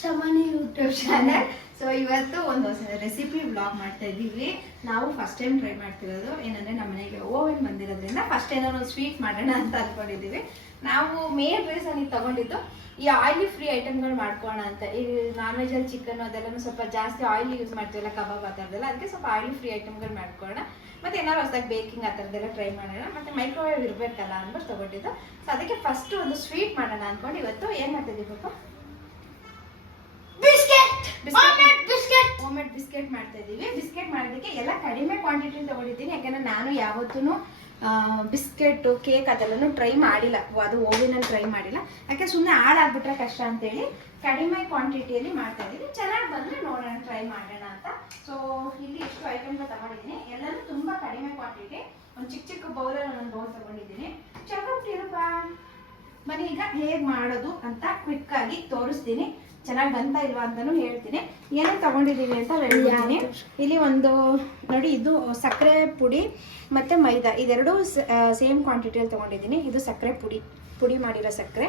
ಸಮನಿ YouTube channel. So ಇವತ್ತು ಒಂದು ಹೊಸ ರೆಸಿಪಿ ಬ್ಲಾಗ್ ಮಾಡ್ತಾ ಇದ್ದೀವಿ. ನಾವು ಫಸ್ಟ್ ಟೈಮ್ ಟ್ರೈ ಮಾಡ್ತಿರೋದು. ಏನಂದ್ರೆ ನಮ್ಮ ಮನೆಗೆ ಓವೆನ್ ಬಂದಿರೋದ್ರಿಂದ ಫಸ್ಟ್ ಏನಾದ್ರು ಸ್ವೀಟ್ ಮಾಡೋಣ ಅಂತ ಅನ್ಕೊಂಡಿದ್ದೀವಿ. ನಾವು ಮೇನ್ ರೀಸನ್ ಇದು ತಗೊಂಡಿದ್ದು ಈ ಆಯಿಲಿ ಫ್ರೀ ಐಟಮ್ಗಳು ಮಾಡ್ಕೋಣ ಅಂತ. ಈ ನಾನ್ ವೆಜ್ ಅಲ್ಲಿ ಚಿಕನ್ ಅದೆಲ್ಲ ಸ್ವಲ್ಪ ಜಾಸ್ತಿ ಆಯಿಲ್ ಯೂಸ್ ಮಾಡ್ತೀವಲ್ಲ, ಕಬಾಬ್ ಆ ಥರದ್ದೆಲ್ಲ. ಅದಕ್ಕೆ ಸ್ವಲ್ಪ ಆಯಿಲಿ ಫ್ರೀ ಐಟಮ್ಗಳು ಮಾಡ್ಕೋಣ ಮತ್ತೆ ಏನಾದ್ರು ಹೊಸದಾಗ ಬೇಕಿಂಗ್ ಆ ಥರದ್ದೆಲ್ಲ ಟ್ರೈ ಮಾಡೋಣ. ಮತ್ತೆ ಮೈಕ್ರೋವೇವ್ ಇರಬೇಕಲ್ಲ ಅಂದ್ಬಿಟ್ಟು ತಗೊಂಡಿದ್ದು. ಸೊ ಅದಕ್ಕೆ ಫಸ್ಟ್ ಒಂದು ಸ್ವೀಟ್ ಮಾಡೋಣ ಅಂದ್ಕೊಂಡು ಇವತ್ತು ಏನು ಮಾಡ್ತಿದ್ದೀವಿ ಪಾಪ biscuit Biscuit. Omelette biscuit homemade biscuit ಮಾಡ್ತಾ ಇದೀವಿ ಬಿಸ್ಕೆಟ್ ಮಾಡೋದಕ್ಕೆ ಎಲ್ಲ ಕಡಿಮೆ ಕ್ವಾಂಟಿಟಿ ತಗೊಂಡಿದ್ದೀನಿ. ಯಾಕಂದ್ರೆ ನಾನು ಯಾವತ್ತೂ ಬಿಸ್ಕೆಟ್ ಕೇಕ್ ಅದೆಲ್ಲನೂ ಟ್ರೈ ಮಾಡಿಲ್ಲ. ಅದು ಓವಿನಲ್ಲಿ ಟ್ರೈ ಮಾಡಿಲ್ಲ. ಯಾಕೆ ಸುಮ್ಮನೆ ಹಾಳಾಗ್ಬಿಟ್ರೆ ಕಷ್ಟ ಅಂತೇಳಿ ಕಡಿಮೆ ಕ್ವಾಂಟಿಟಿಯಲ್ಲಿ ಮಾಡ್ತಾ ಇದ್ದೀನಿ. ಚೆನ್ನಾಗಿ ಬಂದ್ರೆ ನೋಡೋಣ ಟ್ರೈ ಮಾಡೋಣ ಅಂತ. ಸೊ ಇಲ್ಲಿ ಎಷ್ಟು ಐಟಮ್ಗಳು ತಗೊಂಡಿದ್ದೀನಿ. ಎಲ್ಲನೂ ತುಂಬ ಕಡಿಮೆ ಕ್ವಾಂಟಿಟಿ ಒಂದು ಚಿಕ್ಕ ಚಿಕ್ಕ ಬೌಲಲ್ಲಿ ಒಂದೊಂದು ಬೌಲ್ ತಗೊಂಡಿದ್ದೀನಿ. ಚಕಪ್ಟಿರಪ್ಪ ಬನ್ನಿ ಈಗ ಹೇಗ್ ಮಾಡೋದು ಅಂತ ಕ್ವಿಕ್ ಆಗಿ ತೋರಿಸ್ತೀನಿ. ಚೆನ್ನಾಗಿ ಬಂತ ಇಲ್ವಾ ಅಂತಾನು ಹೇಳ್ತೀನಿ. ಏನೇ ತಗೊಂಡಿದೀವಿ ಅಂತ ಹೇಳ್ತೀನಿ ಇಲ್ಲಿ ಒಂದು ನೋಡಿ ಇದು ಸಕ್ಕರೆ ಪುಡಿ ಮತ್ತೆ ಮೈದಾ. ಇದೆರಡು ಸೇಮ್ ಕ್ವಾಂಟಿಟಿಯಲ್ಲಿ ತಗೊಂಡಿದ್ದೀನಿ. ಇದು ಸಕ್ಕರೆ ಪುಡಿ ಪುಡಿ ಮಾಡಿರೋ ಸಕ್ಕರೆ.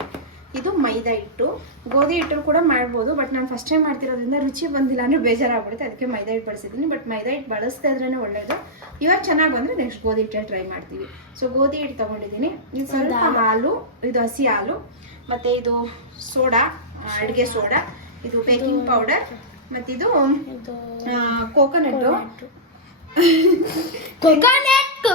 ಇದು ಮೈದಾ ಹಿಟ್ಟು. ಗೋಧಿ ಹಿಟ್ಟು ಕೂಡ ಮಾಡ್ಬೋದು ಬಟ್ ನಾನು ಫಸ್ಟ್ ಟೈಮ್ ಮಾಡ್ತಿರೋದ್ರಿಂದ ರುಚಿ ಬಂದಿಲ್ಲ ಅಂದ್ರೆ ಬೇಜಾರಾಗ್ಬಿಡುತ್ತೆ. ಅದಕ್ಕೆ ಮೈದಾ ಹಿಟ್ಟು ಬಳಸಿದ್ದೀನಿ. ಬಟ್ ಮೈದಾ ಹಿಟ್ಟು ಬಳಸ್ತಾ ಇದ್ರೇನೆ ಒಳ್ಳೇದು. ಇವಾಗ ಚೆನ್ನಾಗಿ ಬಂದ್ರೆ ನೆಕ್ಸ್ಟ್ ಗೋಧಿ ಹಿಟ್ಟಲ್ಲಿ ಟ್ರೈ ಮಾಡ್ತೀವಿ. ಸೊ ಗೋಧಿ ಹಿಟ್ಟು ತಗೊಂಡಿದ್ದೀನಿ. ಇದು ಸ್ವಲ್ಪ ಹಾಲು ಇದು ಹಸಿ ಹಾಲು ಮತ್ತೆ ಇದು ಸೋಡಾ ಅಡುಗೆ ಸೋಡಾ ಇದು ಬೇಕಿಂಗ್ ಪೌಡರ್ ಮತ್ತಿದು ಇದು ಕೋಕೋನಟ್ ಕೋಕೋನಟ್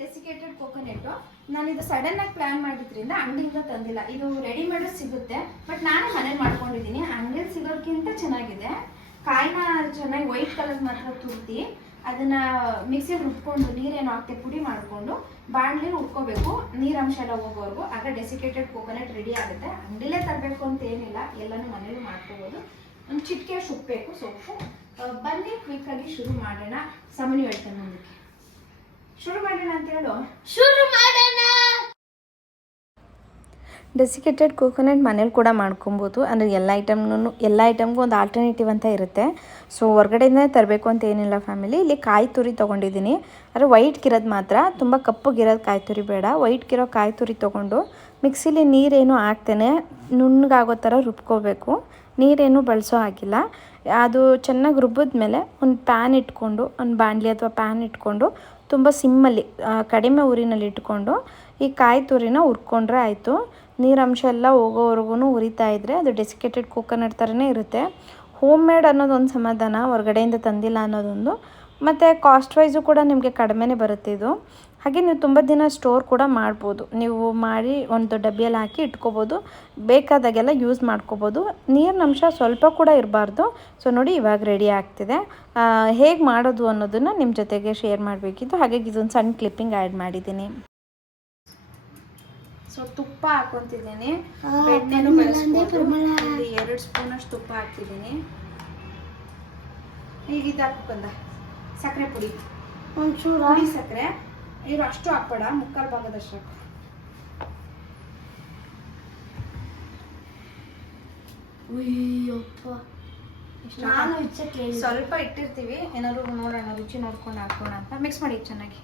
ಡೆಸಿಕೇಟೆಡ್ ಕೋಕೋನಟ್ ನಾನು ಇದು ಸಡನ್ ಆಗಿ ಪ್ಲಾನ್ ಮಾಡಿದ್ರಿಂದ ಅಂಗಡಿಯಿಂದ ತಂದಿಲ್ಲ. ಇದು ರೆಡಿಮೇಡ್ ಸಿಗುತ್ತೆ. ಬಟ್ ನಾನು ಮನೇಲಿ ಮಾಡ್ಕೊಂಡಿದ್ದೀನಿ. ಅಂಗಡಿಯಲ್ಲಿ ಸಿಗೋದಕ್ಕಿಂತ ಚೆನ್ನಾಗಿದೆ. ಕಾಯಿನ ಚೆನ್ನಾಗಿ ವೈಟ್ ಕಲರ್ ಮಾತ್ರ ತುರ್ತಿ ಅದನ್ನ ಮಿಕ್ಸಿಯಲ್ಲಿ ರುಬ್ಕೊಂಡು ನೀರೇನು ಹಾಕ್ತೆ ಪುಡಿ ಮಾಡಿಕೊಂಡು ಬಾಣಲಿ ಉಟ್ಕೋಬೇಕು. ನೀರಂಶ ಎಲ್ಲ ಹೋಗೋವರೆಗೂ. ಆಗ ಡೆಸಿಕೇಟೆಡ್ ಕೋಕೋನಟ್ ರೆಡಿ ಆಗುತ್ತೆ. ಅಂಗಡಿಲೇ ತರಬೇಕು ಅಂತ ಏನಿಲ್ಲ. ಎಲ್ಲನೂ ಮನೇಲಿ ಮಾಡ್ಕೋಬೋದು. ಒಂದು ಚಿಟಿಕೆ ಸುಪ್ಪಬೇಕು ಸೊಪ್ಪು. ಬನ್ನಿ ಕ್ವಿಕ್ ಆಗಿ ಶುರು ಮಾಡೋಣ. ಸಮನಿ ಹೇಳ್ತೇನೆ ಮುಂದಕ್ಕೆ ಶುರು ಮಾಡೋಣ ಅಂತ ಹೇಳು. ಶುರು ಮಾಡೋಣ. ಡೆಸಿಕೇಟೆಡ್ ಕೋಕೋನಟ್ ಮನೇಲಿ ಕೂಡ ಮಾಡ್ಕೊಬೋದು. ಅಂದರೆ ಎಲ್ಲ ಐಟಮ್ನೂ ಎಲ್ಲ ಐಟಮ್ಗೂ ಒಂದು ಆಲ್ಟರ್ನೇಟಿವ್ ಅಂತ ಇರುತ್ತೆ. ಸೊ ಹೊರಗಡೆಯಿಂದ ತರಬೇಕು ಅಂತ ಏನಿಲ್ಲ ಫ್ಯಾಮಿಲಿ ಇಲ್ಲಿ ಕಾಯಿ ತುರಿ ತೊಗೊಂಡಿದ್ದೀನಿ. ಆದರೆ ವೈಟ್ಗಿರೋದು ಮಾತ್ರ. ತುಂಬ ಕಪ್ಪಗಿರೋದು ಕಾಯಿ ತುರಿ ಬೇಡ. ವೈಟ್ಗಿರೋ ಕಾಯಿ ತುರಿ ತೊಗೊಂಡು ಮಿಕ್ಸಿಲಿ ನೀರೇನು ಹಾಕ್ತೇನೆ ನುಣ್ಣಗಾಗೋ ಥರ ರುಬ್ಕೋಬೇಕು. ನೀರೇನು ಬಳಸೋ ಹಾಗಿಲ್ಲ. ಅದು ಚೆನ್ನಾಗಿ ರುಬ್ಬಿದ್ಮೇಲೆ ಒಂದು ಪ್ಯಾನ್ ಇಟ್ಕೊಂಡು ಒಂದು ಬಾಣಲಿ ಅಥವಾ ಪ್ಯಾನ್ ಇಟ್ಕೊಂಡು ತುಂಬ ಸಿಮ್ಮಲ್ಲಿ ಕಡಿಮೆ ಊರಿನಲ್ಲಿ ಇಟ್ಕೊಂಡು ಈ ಕಾಯಿ ತುರಿನ ಹುರ್ಕೊಂಡ್ರೆ ಆಯಿತು. ನೀರಂಶ ಎಲ್ಲ ಹೋಗೋವರೆಗೂ ಉರಿತಾ ಇದ್ದರೆ ಅದು ಡೆಸಿಕೇಟೆಡ್ ಕೋಕೋನಟ್ ಥರನೇ ಇರುತ್ತೆ. ಹೋಮ್ ಮೇಡ್ ಅನ್ನೋದೊಂದು ಸಮಾಧಾನ, ಹೊರಗಡೆಯಿಂದ ತಂದಿಲ್ಲ ಅನ್ನೋದೊಂದು. ಮತ್ತು ಕಾಸ್ಟ್ ವೈಸು ಕೂಡ ನಿಮಗೆ ಕಡಿಮೆನೇ ಬರುತ್ತೆ ಇದು. ಹಾಗೆ ನೀವು ತುಂಬ ದಿನ ಸ್ಟೋರ್ ಕೂಡ ಮಾಡ್ಬೋದು. ನೀವು ಮಾಡಿ ಒಂದು ಡಬ್ಬಿಯಲ್ಲಿ ಹಾಕಿ ಇಟ್ಕೋಬೋದು. ಬೇಕಾದಾಗೆಲ್ಲ ಯೂಸ್ ಮಾಡ್ಕೋಬೋದು. ನೀರಿನಂಶ ಸ್ವಲ್ಪ ಕೂಡ ಇರಬಾರ್ದು. ಸೊ ನೋಡಿ ಇವಾಗ ರೆಡಿ ಆಗ್ತಿದೆ. ಹೇಗೆ ಮಾಡೋದು ಅನ್ನೋದನ್ನು ನಿಮ್ಮ ಜೊತೆಗೆ ಶೇರ್ ಮಾಡಬೇಕಿತ್ತು. ಹಾಗಾಗಿ ಇದೊಂದು ಸಣ್ಣ ಕ್ಲಿಪ್ಪಿಂಗ್ ಆ್ಯಡ್ ಮಾಡಿದ್ದೀನಿ. ಸೊ ತುಪ್ಪ ಹಾಕೊತಿದ್ದೀನಿ ಎರಡು ಸ್ಪೂನ್ ಅಷ್ಟು ತುಪ್ಪ ಹಾಕ್ತಿದ್ದೀನಿ. ಈಗ ಇದು ಹಾಕ್ಬೇಕಂದ ಸಕ್ಕರೆ ಪುಡಿ. ಒಂಚೂರು. ಪುಡಿ ಸಕ್ಕರೆ. ಇರು ಅಷ್ಟು ಹಾಕ್ಬೇಡ ಮುಕ್ಕಾಲು ಭಾಗದಷ್ಟು ಹಾಕು. ನಾನು. ಸ್ವಲ್ಪ ಇಟ್ಟಿರ್ತೀವಿ ಏನಾದ್ರು ನೋಡೋಣ ರುಚಿ ನೋಡ್ಕೊಂಡು ಹಾಕೋಣ ಅಂತ. ಮಿಕ್ಸ್ ಮಾಡಿ ಚೆನ್ನಾಗಿ.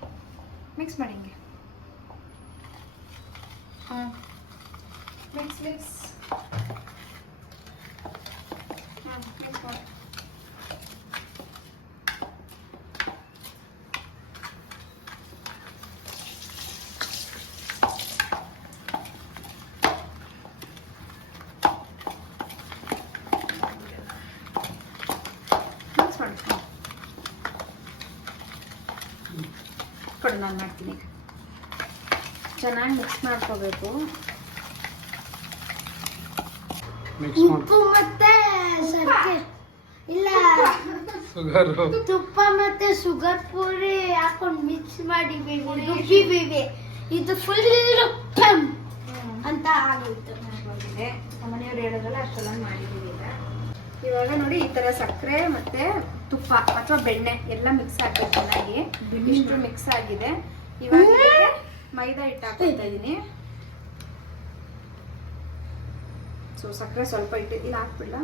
ಮಿಕ್ಸ್ ಮಾಡಿ ಹಿಂಗೆ. ಹಾಂ. ಮಿಕ್ಸ್ ಮಿಕ್ಸ್ ಹಾಂ ಮಿಕ್ಸ್ ಮಾಡಿ ಮಿಕ್ಸ್ ಮಾಡಿ ಕೊಡು ನಾನು ಮಾಡ್ತೀನಿ ಈಗ ಚೆನ್ನಾಗಿ ಮಿಕ್ಸ್ ಮಾಡ್ಕೋಬೇಕು. ಮಿಕ್ಸ್ ಮಾಡಿ ಉಪ್ಪು ಮತ್ತೆ ಸಕ್ಕರೆ ಇಲ್ಲ ಶುಗರ್ ತುಪ್ಪ ಮತ್ತೆ ಶುಗರ್ ಪೂರಿ ಹಾಕೊಂಡು ಮಿಕ್ಸ್ ಮಾಡಿ ರುಬ್ಬಿಬಿವಿ ಇದು ಫುಲ್ ಅಂತ ಆಗೋಯ್ತು ಆಗೋಗಿದೆ ಮನೆಯವ್ರು ಹೇಳಿದ್ರಲ್ಲ ಅಷ್ಟೆಲ್ಲ ಮಾಡಿದ್ದೀವಿ ಈಗ. ಇವಾಗ ನೋಡಿ ಈ ತರ ಸಕ್ಕರೆ ಮತ್ತೆ ತುಪ್ಪ ಅಥವಾ ಬೆಣ್ಣೆ ಎಲ್ಲ ಮಿಕ್ಸ್ ಆಗ್ತದೆ ಚೆನ್ನಾಗಿ. ಇಷ್ಟು ಮಿಕ್ಸ್ ಆಗಿದೆ. ಇವಾಗ ಮೈದಾ ಹಿಟ್ಟು ಹಾಕ್ತಾ ಇದ್ದೀನಿ ಸೊ ಸಕ್ಕರೆ ಸ್ವಲ್ಪ ಇಟ್ಟು ಇಲ್ಲಿ ಹಾಕ್ಬಿಡ್ಲ.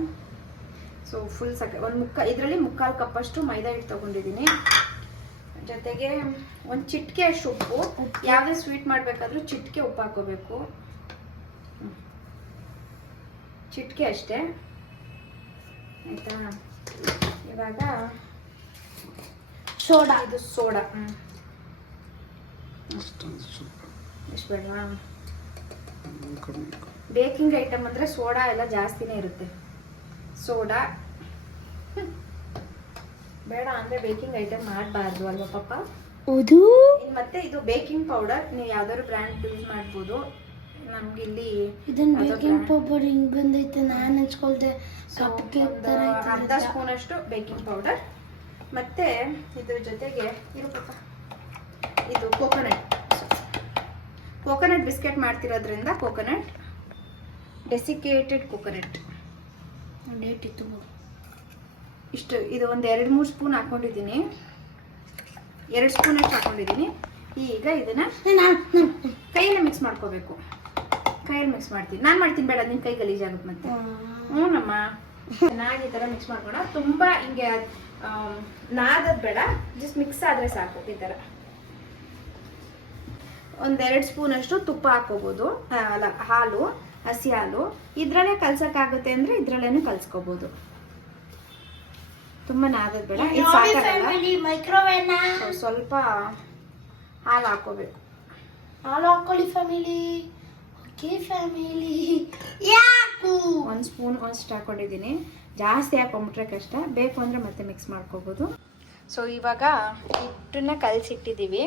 ಸೊ ಫುಲ್ ಸಕ್ಕರೆ ಒಂದು ಮುಕ್ಕ ಇದರಲ್ಲಿ ಮುಕ್ಕಾಲು ಕಪ್ಪಷ್ಟು ಮೈದಾ ಹಿಟ್ಟು ತಗೊಂಡಿದ್ದೀನಿ ಜೊತೆಗೆ ಒಂದು ಚಿಟಿಕೆ ಅಷ್ಟು ಉಪ್ಪು ಯಾವುದೇ ಸ್ವೀಟ್ ಮಾಡಬೇಕಾದ್ರೂ ಚಿಟಿಕೆ ಉಪ್ಪು ಹಾಕೋಬೇಕು. ಚಿಟಿಕೆ ಅಷ್ಟೇ. ಆಯಿತಾ? ಇವಾಗ ಸೋಡಾ. ಇದು ಸೋಡಾ ಹ್ಞೂ ಅಷ್ಟೊಂದು ಸೂಪರ್. ಎಷ್ಟು ಬೇಡವಾ ಕಮ್ಮಿ ಬೇಕಿಂಗ್ ಐಟಮ್ ಅಂದ್ರೆ ಸೋಡಾ ಎಲ್ಲ ಜಾಸ್ತಿನೇ ಇರುತ್ತೆ. ಸೋಡಾ. ಬೇಡ ಅಂದರೆ ಬೇಕಿಂಗ್ ಐಟಮ್ ಮಾಡಬಾರ್ದು ಅಲ್ವಾ ಪಾಪ? ಹೌದು. ಮತ್ತೆ ಇದು ಬೇಕಿಂಗ್ ಪೌಡರ್ ನೀವು ಯಾವ್ದಾದ್ರು ಬ್ರ್ಯಾಂಡ್ ಯೂಸ್ ಮಾಡ್ಬೋದು. ನಮ್ಗೆ ಇಲ್ಲಿ ಇದನ್ನ ಬೇಕಿಂಗ್ ಪೌಡರ್ ಹಿಂಗ್ ಬಂದೈತೆ ನಾನು ಹಂಚ್ಕೊಳ್ದೆ. ಕಪ್ ಕೇಕ್ ತರ ಅರ್ಧ ಸ್ಪೂನ್ ಅಷ್ಟು ಬೇಕಿಂಗ್ ಪೌಡರ್. ಮತ್ತೆ ಇದ್ರ ಜೊತೆಗೆ ಇರು ಪಾಪ ಇದು ಕೋಕೋನಟ್ ಕೋಕೋನಟ್ ಬಿಸ್ಕೆಟ್ ಮಾಡ್ತಿರೋದ್ರಿಂದ ಕೋಕೋನಟ್ ಡೆಸಿಕೇಟೆಡ್ ಕೋಕೋನಟ್ ಡೇಟ್ ಇತ್ತು ಇಷ್ಟು ಇದು ಒಂದು ಎರಡು ಮೂರು ಸ್ಪೂನ್ ಹಾಕೊಂಡಿದ್ದೀನಿ. ಎರಡು ಸ್ಪೂನ್ ಅಷ್ಟು ಹಾಕೊಂಡಿದ್ದೀನಿ. ಈಗ ಇದನ್ನ ಕೈಯಲ್ಲಿ ಮಿಕ್ಸ್ ಮಾಡ್ಕೋಬೇಕು. ಕೈಯಲ್ಲಿ ಮಿಕ್ಸ್ ಮಾಡ್ತೀನಿ. ನಾನು ಮಾಡ್ತೀನಿ ಬೇಡ ನಿನ್ನ ಕೈ ಗಲೀಜಾಗುತ್ತೆ ಮತ್ತೆ. ಹ್ಞೂ ನಮ್ಮ ಚೆನ್ನಾಗಿ ಈ ಥರ ಮಿಕ್ಸ್ ಮಾಡ್ಕೊಳ ತುಂಬ ಹಿಂಗೆ ನಾದದ್ ಬೇಡ. ಜಸ್ಟ್ ಮಿಕ್ಸ್ ಆದರೆ ಸಾಕು ಈ ಥರ. ಒಂದೆರಡು ಸ್ಪೂನ್ ಅಷ್ಟು ತುಪ್ಪ ಹಾಕೋಬೋದು. ಅಲ್ಲ ಹಾಲು ಹಸಿ ಹಾಲು. ಇದ್ರಲ್ಲೇ ಕಲ್ಸೋಕ್ಕಾಗುತ್ತೆ ಅಂದರೆ ಇದರಲ್ಲೇ ಕಲ್ಸ್ಕೋಬೋದು. ತುಂಬ ನಾದದ ಬೇಡ. ಇದು ನೋಡಿ ಸಾಕಾಗಲ್ಲ family, microwave ನ. So, ಸ್ವಲ್ಪ ಹಾಲು ಹಾಕೋಬೇಕು ಹಾಲು ಹಾಕೊಳ್ಳಿ ಫ್ಯಾಮಿಲಿ. Okay family. ಯಾಕು? ಒಂದು ಸ್ಪೂನ್ ಅಷ್ಟು ಹಾಕೊಂಡಿದ್ದೀನಿ. ಜಾಸ್ತಿ ಹಾಕೊಂಬಿಟ್ರೆ ಕಷ್ಟ. ಬೇಕು ಅಂದರೆ ಮತ್ತೆ ಮಿಕ್ಸ್ ಮಾಡ್ಕೋಬೋದು. ಸೊ ಇವಾಗ ಹಿಟ್ಟನ್ನ ಕಲಸಿಟ್ಟಿದ್ದೀವಿ.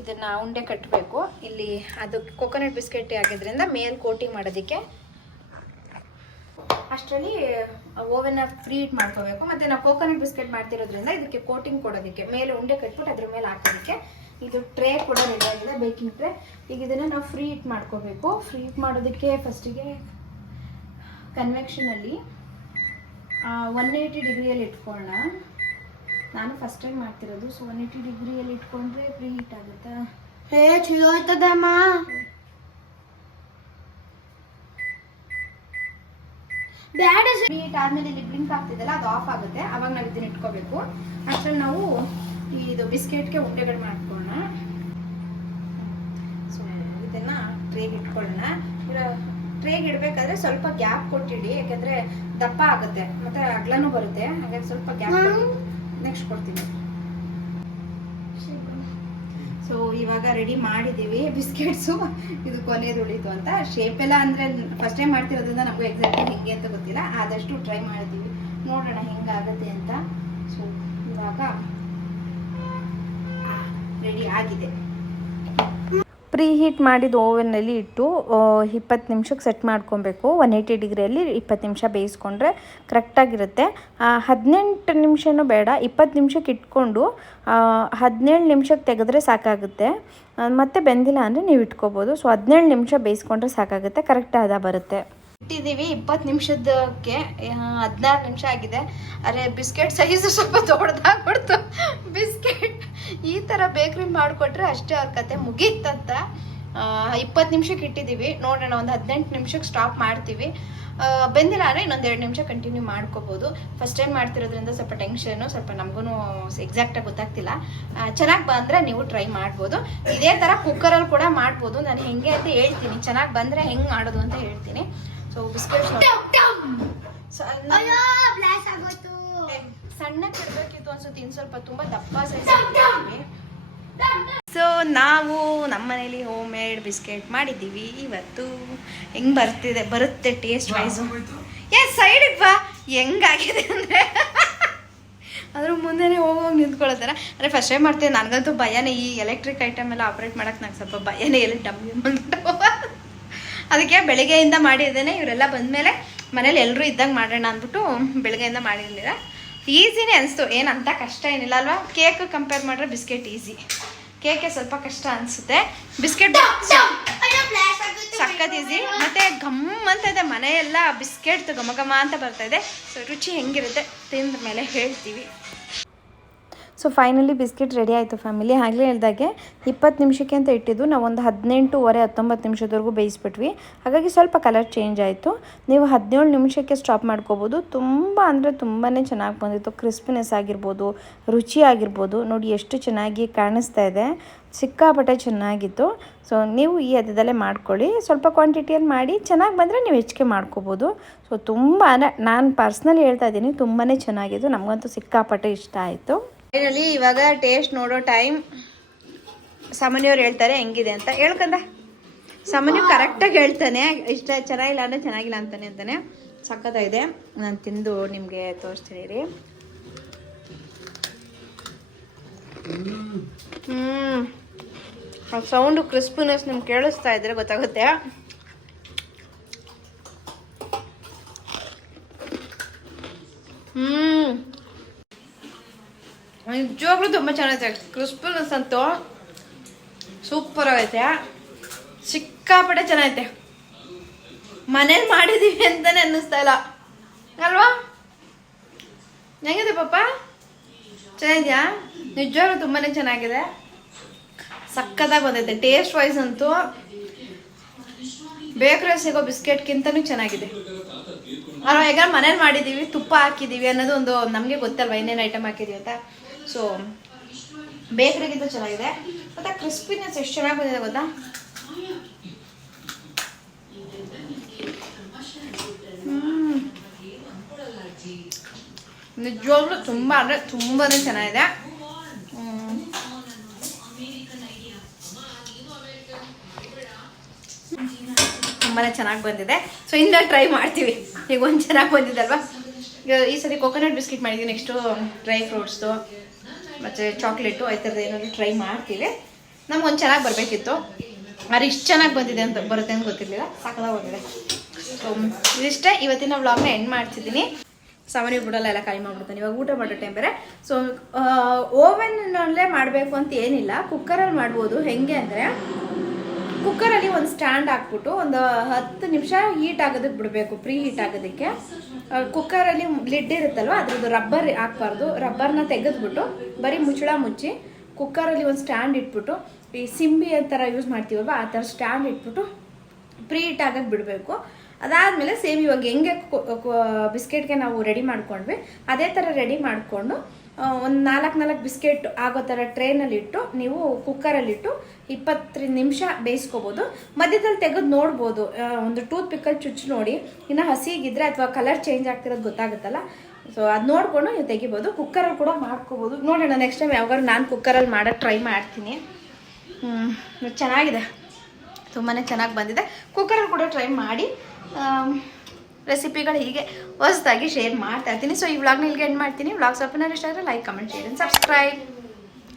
ಇದನ್ನು ಉಂಡೆ ಕಟ್ಟಬೇಕು ಇಲ್ಲಿ ಅದು ಕೊಕೊನಟ್ ಬಿಸ್ಕೆಟ್ ಆಗಿದ್ರಿಂದ ಮೇಲ್ ಕೋಟಿಂಗ್ ಮಾಡೋದಕ್ಕೆ ಅಷ್ಟರಲ್ಲಿ ಓವನ್ನ ಫ್ರೀ ಇಟ್ ಮಾಡ್ಕೋಬೇಕು. ಮತ್ತು ನಾವು ಕೋಕೋನಟ್ ಬಿಸ್ಕೆಟ್ ಮಾಡ್ತಿರೋದ್ರಿಂದ ಇದಕ್ಕೆ ಕೋಟಿಂಗ್ ಕೊಡೋದಕ್ಕೆ, ಮೇಲೆ ಉಂಡೆ ಕಟ್ಬಿಟ್ಟು ಅದ್ರ ಮೇಲೆ ಹಾಕೋದಕ್ಕೆ ಇದು ಟ್ರೇ ಕೂಡ ರೆಡಿ ಆಗಿದೆ ಬೇಕಿಂಗ್ ಟ್ರೇ ಈಗ ಇದನ್ನು ನಾವು ಫ್ರೀ ಇಟ್ ಮಾಡ್ಕೋಬೇಕು ಫ್ರೀ ಹೀಟ್ ಮಾಡೋದಕ್ಕೆ ಫಸ್ಟಿಗೆ ಕನ್ವೆಕ್ಷನಲ್ಲಿ ಒನ್ ಏಯ್ಟಿ ಡಿಗ್ರಿಯಲ್ಲಿ ಇಟ್ಕೊಳ್ಳೋಣ. ನಾನು ಫಸ್ಟ್ ಟೈಮ್ ಮಾಡ್ತಿರೋದು ಸೊ ಒನ್ ಏಯ್ಟಿ ಡಿಗ್ರಿಯಲ್ಲಿ ಇಟ್ಕೊಂಡ್ರೆ ಪ್ರೀ ಹೀಟ್ ಆಗುತ್ತಾ? ಹೇ ಬ್ಯಾಡ ಹೀಟ್ ಆದಮೇಲೆ ಇಲ್ಲಿ ಬ್ಲಿಂಕ್ ಆಗ್ತಿದೆಲ್ಲ ಅದು ಆಫ್ ಆಗುತ್ತೆ. ಅವಾಗ ನಾವು ಇದನ್ನ ಇಟ್ಕೋಬೇಕು. ಅಷ್ಟರಲ್ಲಿ ನಾವು ಇದು ಬಿಸ್ಕೆಟ್ಗೆ ಉಂಡೆಗಳು ಮಾಡ್ಕೊಳ್ಳೋಣ. ಸೊ ಇದನ್ನ ಟ್ರೇಗೆ ಇಟ್ಕೊಳ್ಳೋಣ. ಟ್ರೇಗೆ ಇಡಬೇಕಾದ್ರೆ ಸ್ವಲ್ಪ ಗ್ಯಾಪ್ ಕೊಟ್ಟಿಡಿ ಯಾಕಂದ್ರೆ ದಪ್ಪ ಆಗುತ್ತೆ. ಮತ್ತೆ ಅಗ್ಲನೂ ಬರುತ್ತೆ. ಹಾಗಾಗಿ ಸ್ವಲ್ಪ ಗ್ಯಾಪ್ ನೆಕ್ಸ್ಟ್ ಕೊಡ್ತೀನಿ. ಸೊ ಇವಾಗ ರೆಡಿ ಮಾಡಿದ್ದೀವಿ ಬಿಸ್ಕೆಟ್ಸು ಇದು ಕೊನೆದು ಉಳಿತು ಅಂತ. ಶೇಪ್ ಎಲ್ಲ ಅಂದರೆ ಫಸ್ಟ್ ಟೈಮ್ ಮಾಡ್ತಿರೋದ್ರಿಂದ ನಮಗೂ ಎಕ್ಸಾಕ್ಟ್ಲಿ ಹೇಗೆ ಅಂತ ಗೊತ್ತಿಲ್ಲ. ಆದಷ್ಟು ಟ್ರೈ ಮಾಡ್ತೀವಿ. ನೋಡೋಣ ಹೆಂಗಾಗುತ್ತೆ ಅಂತ. ಸೊ ಇವಾಗ ರೆಡಿ ಆಗಿದೆ. ಪ್ರೀ ಹೀಟ್ ಮಾಡಿದ ಓವನ್ನಲ್ಲಿ ಇಟ್ಟು ಇಪ್ಪತ್ತು ನಿಮಿಷಕ್ಕೆ ಸೆಟ್ ಮಾಡ್ಕೊಬೇಕು. ಒನ್ ಏಯ್ಟಿ ಡಿಗ್ರಿಯಲ್ಲಿ ಇಪ್ಪತ್ತು ನಿಮಿಷ ಬೇಯಿಸ್ಕೊಂಡ್ರೆ ಕರೆಕ್ಟಾಗಿರುತ್ತೆ ಹದಿನೆಂಟು ನಿಮಿಷನೂ ಬೇಡ, ಇಪ್ಪತ್ತು ನಿಮಿಷಕ್ಕೆ ಇಟ್ಕೊಂಡು ಹದಿನೇಳು ನಿಮಿಷಕ್ಕೆ ತೆಗೆದ್ರೆ ಸಾಕಾಗುತ್ತೆ. ಮತ್ತು ಬೆಂದಿಲ್ಲ ಅಂದರೆ ನೀವು ಇಟ್ಕೋಬೋದು. ಸೊ ಹದಿನೇಳು ನಿಮಿಷ ಬೇಯಿಸ್ಕೊಂಡ್ರೆ ಸಾಕಾಗುತ್ತೆ ಕರೆಕ್ಟ್ ಆದ ಬರುತ್ತೆ. ಇಟ್ಟಿದ್ದೀವಿ ಇಪ್ಪತ್ತು ನಿಮಿಷದಕ್ಕೆ ಹದಿನಾರು ನಿಮಿಷ ಆಗಿದೆ. ಅರೆ, ಬಿಸ್ಕೆಟ್ ಸೈಜು ಸ್ವಲ್ಪ ದೊಡ್ಡದಾಗ್ಬಿಡ್ತು ಬಿಸ್ಕೆಟ್ ಥರ ಬೇಕ್ರಿ ಮಾಡಿಕೊಟ್ರೆ ಅಷ್ಟೇ ಅವ್ರ ಕತೆ ಮುಗೀತಂತ. ಇಪ್ಪತ್ತು ನಿಮಿಷಕ್ಕೆ ಇಟ್ಟಿದ್ದೀವಿ. ನೋಡೋಣ ಒಂದು ಹದಿನೆಂಟು ನಿಮಿಷಕ್ಕೆ ಸ್ಟಾಪ್ ಮಾಡ್ತೀವಿ. ಬೆಂದಿಲ್ಲ ಅಂದರೆ ಇನ್ನೊಂದು ಎರಡು ನಿಮಿಷ ಕಂಟಿನ್ಯೂ ಮಾಡ್ಕೋಬೋದು. ಫಸ್ಟ್ ಟೈಮ್ ಮಾಡ್ತಿರೋದ್ರಿಂದ ಸ್ವಲ್ಪ ಟೆನ್ಷನು ಸ್ವಲ್ಪ ನಮಗೂ ಎಕ್ಸಾಕ್ಟಾಗಿ ಗೊತ್ತಾಗ್ತಿಲ್ಲ. ಚೆನ್ನಾಗಿ ಬಂದರೆ ನೀವು ಟ್ರೈ ಮಾಡ್ಬೋದು. ಇದೇ ಥರ ಕುಕ್ಕರಲ್ಲಿ ಕೂಡ ಮಾಡ್ಬೋದು. ನಾನು ಹೆಂಗೆ ಅಂತ ಹೇಳ್ತೀನಿ. ಚೆನ್ನಾಗಿ ಬಂದರೆ ಹೆಂಗೆ ಮಾಡೋದು ಅಂತ ಹೇಳ್ತೀನಿ. ಸೊ ಬಿಸ್ಕೆಟ್ ಸೊ ಸಣ್ಣಕ್ಕೆ ಇರಬೇಕಿತ್ತು ಅನ್ಸುತ್ತೆ ಇನ್ನು ಸ್ವಲ್ಪ ತುಂಬ ದಪ್ಪ ಸೈಜ್ ಸೊ ನಾವು ನಮ್ಮ ಮನೇಲಿ ಹೋಮ್ ಮೇಡ್ ಬಿಸ್ಕೆಟ್ ಮಾಡಿದ್ದೀವಿ. ಇವತ್ತು ಹೆಂಗ್ ಬರ್ತಿದೆ ಬರುತ್ತೆ ಟೇಸ್ಟ್ ವೈಸು ಏ ಸೈಡಿಗೆ ಬಾ. ಹೆಂಗಾಗಿದೆ ಅಂದರೆ? ಅದ್ರ ಮುಂದೆನೇ ಹೋಗಿ ನಿಂತ್ಕೊಳ್ಳೋತಾರ ಅಂದರೆ ಫಸ್ಟ್ ಟೈಮ್ ಮಾಡ್ತೀನಿ ನನಗಂತೂ ಭಯನೇ. ಈ ಎಲೆಕ್ಟ್ರಿಕ್ ಐಟಮ್ ಎಲ್ಲ ಆಪ್ರೇಟ್ ಮಾಡೋಕೆ ನಂಗೆ ಸ್ವಲ್ಪ ಭಯನೇ. ಎಲ್ಲಿ ಡಮ್ಮಿ ಬಂದ್ಬಿಟ್ಟು ಅದಕ್ಕೆ ಬೆಳಿಗ್ಗೆಯಿಂದ ಮಾಡಿದ್ದೇನೆ. ಇವರೆಲ್ಲ ಬಂದಮೇಲೆ ಮನೇಲಿ ಎಲ್ಲರೂ ಇದ್ದಾಗ ಮಾಡೋಣ ಅಂದ್ಬಿಟ್ಟು ಬೆಳಗ್ಗೆಯಿಂದ ಮಾಡಿರಲಿಲ್ಲ. ಈಸಿನೇ ಅನಿಸ್ತು. ಏನಂತ? ಕಷ್ಟ ಏನಿಲ್ಲ ಅಲ್ವಾ? ಕೇಕ್ ಕಂಪೇರ್ ಮಾಡಿದ್ರೆ ಬಿಸ್ಕೆಟ್ ಈಸಿ ಕೇಕೆ ಸ್ವಲ್ಪ ಕಷ್ಟ ಅನಿಸುತ್ತೆ. ಬಿಸ್ಕೆಟ್ ಸಖತ್ ಈಸಿ ಮತ್ತೆ ಘಮ್ ಅಂತ ಇದೆ. ಮನೆಯೆಲ್ಲ ಬಿಸ್ಕೆಟ್ ಘಮ ಘಮ ಅಂತ ಬರ್ತಾ ಇದೆ. ಸೊ ರುಚಿ ಹೆಂಗಿರುತ್ತೆ ತಿಂದ ಮೇಲೆ ಹೇಳ್ತೀವಿ. ಸೊ ಫೈನಲಿ ಬಿಸ್ಕೆಟ್ ರೆಡಿ ಆಯಿತು ಫ್ಯಾಮಿಲಿ ಆಗಲೇ ಹೇಳಿದಾಗೆ ಇಪ್ಪತ್ತು ನಿಮಿಷಕ್ಕೆ ಅಂತ ಇಟ್ಟಿದ್ದು. ನಾವು ಒಂದು ಹದಿನೆಂಟೂವರೆ, ಹತ್ತೊಂಬತ್ತು ನಿಮಿಷದವರೆಗೂ ಬೇಯಿಸ್ಬಿಟ್ವಿ. ಹಾಗಾಗಿ ಸ್ವಲ್ಪ ಕಲರ್ ಚೇಂಜ್ ಆಯಿತು. ನೀವು ಹದಿನೇಳು ನಿಮಿಷಕ್ಕೆ ಸ್ಟಾಪ್ ಮಾಡ್ಕೋಬೋದು. ತುಂಬ ಅಂದರೆ ತುಂಬಾ ಚೆನ್ನಾಗಿ ಬಂದಿತ್ತು. ಕ್ರಿಸ್ಪಿನೆಸ್ ಆಗಿರ್ಬೋದು, ರುಚಿ ಆಗಿರ್ಬೋದು. ನೋಡಿ ಎಷ್ಟು ಚೆನ್ನಾಗಿ ಕಾಣಿಸ್ತಾ ಇದೆ. ಸಿಕ್ಕಾಪಟ್ಟೆ ಚೆನ್ನಾಗಿತ್ತು. ಸೊ ನೀವು ಈ ಹದದಲ್ಲೇ ಮಾಡ್ಕೊಳ್ಳಿ. ಸ್ವಲ್ಪ ಕ್ವಾಂಟಿಟಿಯಲ್ಲಿ ಮಾಡಿ ಚೆನ್ನಾಗಿ ಬಂದರೆ ನೀವು ಹೆಚ್ಚಿಗೆ ಮಾಡ್ಕೋಬೋದು. ಸೊ ತುಂಬ ನಾನು ಪರ್ಸ್ನಲಿ ಹೇಳ್ತಾ ಇದ್ದೀನಿ ತುಂಬಾ ಚೆನ್ನಾಗಿತ್ತು. ನಮಗಂತೂ ಸಿಕ್ಕಾಪಟ್ಟೆ ಇಷ್ಟ ಆಯಿತು. ಫೈನಲಿ ಇವಾಗ ಟೇಸ್ಟ್ ನೋಡೋ ಟೈಮ್ ಸಾಮಾನ್ಯವ್ರು ಹೇಳ್ತಾರೆ, ಹೆಂಗಿದೆ ಅಂತ. ಹೇಳ್ಕಂದ ಸಾಮಾನ್ಯ ಕರೆಕ್ಟಾಗಿ ಹೇಳ್ತಾನೆ. ಇಷ್ಟ ಚೆನ್ನಾಗಿಲ್ಲ ಅಂದರೆ ಚೆನ್ನಾಗಿಲ್ಲ ಅಂತಾನೆ ಅಂತಾನೆ. ಸಖತ್ತಾಗಿದೆ. ನಾನು ತಿಂದು ನಿಮಗೆ ತೋರಿಸ್ತೀನಿ ರೀ. ಹ್ಞೂ ಸೌಂಡು ಕ್ರಿಸ್ಪಿನೆಸ್ ನಿಮ್ಗೆ ಕೇಳಿಸ್ತಾ ಇದ್ರೆ ಗೊತ್ತಾಗುತ್ತೆ ಹ್ಮ್ ನಿಜವಾಗ್ಲೂ ತುಂಬ ಚೆನ್ನಾಗಿದೆ ಕ್ರಿಸ್ಪಿನೆಸ್ ಅಂತೂ ಸೂಪರ್ ಆಗೈತೆ. ಸಿಕ್ಕಾಪಟ್ಟೆ ಚೆನ್ನಾಗೈತೆ. ಮನೇಲಿ ಮಾಡಿದೀವಿ ಅಂತಾನೆ ಅನ್ನಿಸ್ತಾ ಇಲ್ಲ. ಅಲ್ವಾ? ಹೆಂಗಿದೆ ಪಾಪ? ಚೆನ್ನಾಗಿದೆಯಾ? ನಿಜವಾಗ್ಲೂ ತುಂಬಾನೇ ಚೆನ್ನಾಗಿದೆ. ಸಕ್ಕತ್ತಾಗಿ ಬಂದೈತೆ. ಟೇಸ್ಟ್ ವೈಸ್ ಅಂತೂ ಬೇಕರಿ ಸಿಗೋ ಬಿಸ್ಕೆಟ್ಗಿಂತನೂ ಚೆನ್ನಾಗಿದೆ. ಅಲ್ವಾ? ಈಗ ಮನೇಲಿ ಮಾಡಿದ್ದೀವಿ ತುಪ್ಪ ಹಾಕಿದ್ದೀವಿ ಅನ್ನೋದು ಒಂದು ನಮಗೆ ಗೊತ್ತಲ್ವ, ಇನ್ನೇನು ಐಟಮ್ ಹಾಕಿದ್ದೀವಿ ಅಂತ. ಸೊ ಬೇಕರಿಗಿಂತ ಚೆನ್ನಾಗಿದೆ. ಮತ್ತು ಕ್ರಿಸ್ಪಿನೆಸ್ ಎಷ್ಟು ಚೆನ್ನಾಗಿ ಬಂದಿದೆ ಗೊತ್ತಾ? ನಿಜವಾಗ್ಲು ತುಂಬ ಅಂದರೆ ತುಂಬಾ ಚೆನ್ನಾಗಿದೆ. ತುಂಬಾ ಚೆನ್ನಾಗಿ ಬಂದಿದೆ. ಸೊ ಇಂದ ಟ್ರೈ ಮಾಡ್ತೀವಿ. ಈಗ ಒಂದು ಚೆನ್ನಾಗಿ ಬಂದಿದ್ದಲ್ವಾ ಈಗ ಈ ಸರಿ ಕೊಕೊನಟ್ ಬಿಸ್ಕಿಟ್ ಮಾಡಿದ್ವಿ ನೆಕ್ಸ್ಟು ಡ್ರೈ ಫ್ರೂಟ್ಸ್ದು ಮತ್ತು ಚಾಕ್ಲೇಟು ಆ ಥರದ್ದು ಏನಾದರೂ ಟ್ರೈ ಮಾಡ್ತೀವಿ. ನಮ್ಗೊಂದು ಚೆನ್ನಾಗಿ ಬರಬೇಕಿತ್ತು. ಆದರೆ ಇಷ್ಟು ಚೆನ್ನಾಗಿ ಬಂದಿದೆ ಅಂತ ಬರುತ್ತೆ ಅಂತ ಗೊತ್ತಿರಲಿಲ್ಲ. ಸಾಕದಾಗ ಹೋಗಿದೆ. ಸೊ ಇದಿಷ್ಟೇ. ಇವತ್ತಿನ ವ್ಲಾಗ್ನ ಎಂಡ್ ಮಾಡ್ತಿದ್ದೀನಿ. ಸಾಮಾನ್ಯ ಬಿಡೋಲ್ಲ, ಎಲ್ಲ ಕಾಯಿ ಮಾಡ್ಬಿಡ್ತಾನೆ. ಇವಾಗ ಊಟ ಮಾಡೋ ಟೈಮ್ ಬೇರೆ. ಸೊ ಓವನ್ನಲ್ಲೇ ಮಾಡಬೇಕು ಅಂತ ಏನಿಲ್ಲ. ಕುಕ್ಕರಲ್ಲಿ ಮಾಡ್ಬೋದು. ಹೆಂಗೆ ಅಂದರೆ ಕುಕ್ಕರಲ್ಲಿ ಒಂದು ಸ್ಟ್ಯಾಂಡ್ ಹಾಕ್ಬಿಟ್ಟು ಒಂದು ಹತ್ತು ನಿಮಿಷ ಹೀಟ್ ಆಗೋದಕ್ಕೆ ಬಿಡಬೇಕು, ಪ್ರೀ ಹೀಟ್ ಆಗೋದಕ್ಕೆ. ಕುಕ್ಕರಲ್ಲಿ ಲಿಡ್ ಇರುತ್ತಲ್ವ, ಅದ್ರದ್ದು ರಬ್ಬರ್ ಹಾಕ್ಬಾರ್ದು. ರಬ್ಬರ್ನ ತೆಗೆದ್ಬಿಟ್ಟು ಬರೀ ಮುಚ್ಚಳ ಮುಚ್ಚಿ ಕುಕ್ಕರಲ್ಲಿ ಒಂದು ಸ್ಟ್ಯಾಂಡ್ ಇಟ್ಬಿಟ್ಟು, ಈ ಸಿಂಬಿ ಥರ ಯೂಸ್ ಮಾಡ್ತೀವಲ್ವ, ಆ ಥರ ಸ್ಟ್ಯಾಂಡ್ ಇಟ್ಬಿಟ್ಟು ಪ್ರೀ ಹೀಟ್ ಆಗೋಕ್ಕೆ ಬಿಡಬೇಕು. ಅದಾದಮೇಲೆ ಸೇಮ್ ಇವಾಗ ಹೆಂಗೆ ಬಿಸ್ಕೆಟ್ಗೆ ನಾವು ರೆಡಿ ಮಾಡ್ಕೊಂಡ್ವಿ, ಅದೇ ಥರ ರೆಡಿ ಮಾಡಿಕೊಂಡು ಒಂದು ನಾಲ್ಕು ನಾಲ್ಕು ಬಿಸ್ಕೆಟ್ ಆಗೋ ಥರ ಟ್ರೇನಲ್ಲಿ ಇಟ್ಟು, ನೀವು ಕುಕ್ಕರಲ್ಲಿಟ್ಟು ಇಪ್ಪತ್ತು ನಿಮಿಷ ಬೇಯಿಸ್ಕೋಬೋದು. ಮಧ್ಯದಲ್ಲಿ ತೆಗೆದು ನೋಡ್ಬೋದು. ಒಂದು ಟೂತ್ ಪಿಕ್ಕಲ್ಲಿ ಚುಚ್ಚು ನೋಡಿ. ಇನ್ನು ಹಸಿಗಿದ್ರೆ ಅಥವಾ ಕಲರ್ ಚೇಂಜ್ ಆಗ್ತಿರೋದು ಗೊತ್ತಾಗುತ್ತಲ್ಲ? ಸೊ ಅದು ನೋಡಿಕೊಂಡು ನೀವು ತೆಗಿಬೋದು. ಕುಕ್ಕರಲ್ಲಿ ಕೂಡ ಮಾಡ್ಕೋಬೋದು. ನೋಡೋಣ ನೆಕ್ಸ್ಟ್ ಟೈಮ್ ಯಾವಾಗ ನಾನು ಕುಕ್ಕರಲ್ಲಿ ಮಾಡೋಕ್ಕೆ ಟ್ರೈ ಮಾಡ್ತೀನಿ. ಚೆನ್ನಾಗಿದೆ. ತುಂಬಾ ಚೆನ್ನಾಗಿ ಬಂದಿದೆ. ಕುಕ್ಕರಲ್ಲಿ ಕೂಡ ಟ್ರೈ ಮಾಡಿ. ರೆಸಿಪಿಗಳು ಹೀಗೆ ಹೊಸದಾಗಿ ಶೇರ್ ಮಾಡ್ತಾ ಇರ್ತೀನಿ. ಸೊ ಈ ವ್ಲಾಗ್ನ ಇಲ್ಲಿಗೆ ಎಂಡ್ ಮಾಡ್ತೀನಿ. ವ್ಲಾಗ್ ಸ್ವಲ್ಪ ಇಷ್ಟ ಆದರೆ ಲೈಕ್ ಕಮೆಂಟ್ ಶೇರ್ ಸಬ್ಸ್ಕ್ರೈಬ್